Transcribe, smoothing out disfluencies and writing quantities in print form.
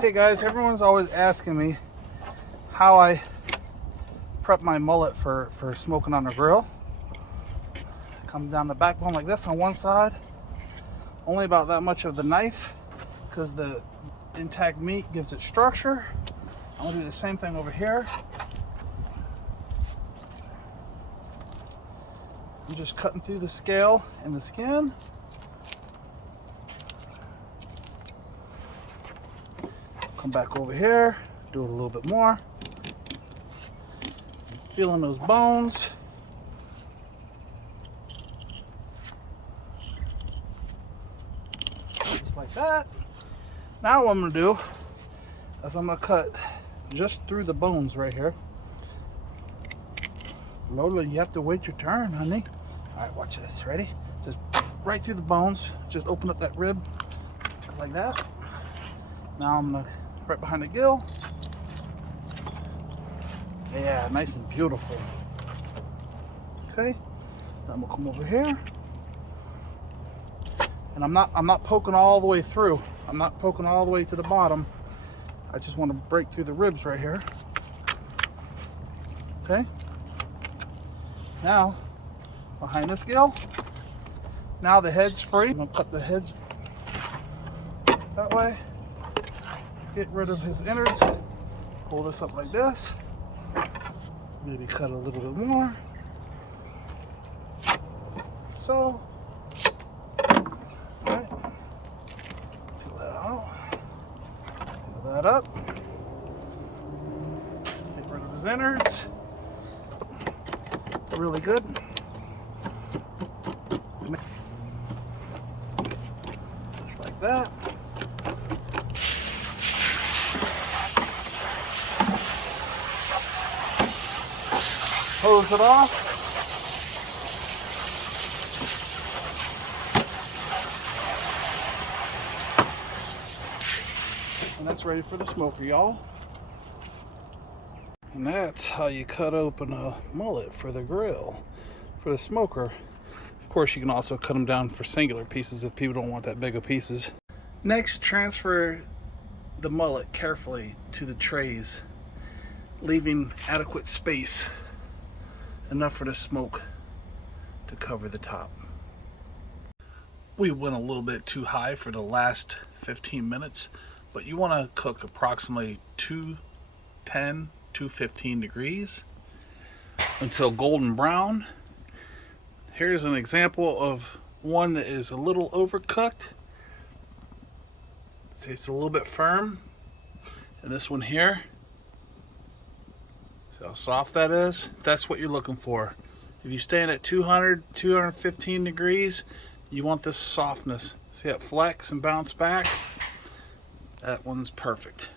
Hey guys, everyone's always asking me how I prep my mullet for smoking on the grill. Comes down the backbone like this on one side. Only about that much of the knife because the intact meat gives it structure. I'm gonna do the same thing over here. I'm just cutting through the scale and the skin. Come back over here, do it a little bit more. Feeling those bones. Just like that. Now what I'm gonna do is I'm gonna cut just through the bones right here. Lola, you have to wait your turn, honey. All right, watch this. Ready? Just right through the bones. Just open up that rib like that. Now I'm gonna right behind the gill. Yeah, nice and beautiful. Okay. Then I'm gonna come over here. And I'm not poking all the way through. I'm not poking all the way to the bottom. I just want to break through the ribs right here. Okay. Now, behind this gill. Now the head's free. I'm gonna cut the head that way. Get rid of his innards. Pull this up like this. Maybe cut a little bit more. So, alright. Peel that out. Peel that up. Get rid of his innards. Really good. Just like that. Hose it off. And that's ready for the smoker, y'all. And that's how you cut open a mullet for the grill, for the smoker. Of course, you can also cut them down for singular pieces if people don't want that big of pieces. Next, transfer the mullet carefully to the trays, leaving adequate space, enough for the smoke to cover the top. We went a little bit too high for the last 15 minutes, but you want to cook approximately 210, 215 degrees until golden brown. Here's an example of one that is a little overcooked. It's a little bit firm. And this one here, see how soft that is? That's what you're looking for. If you stand at 200, 215 degrees, you want this softness. See that flex and bounce back? That one's perfect.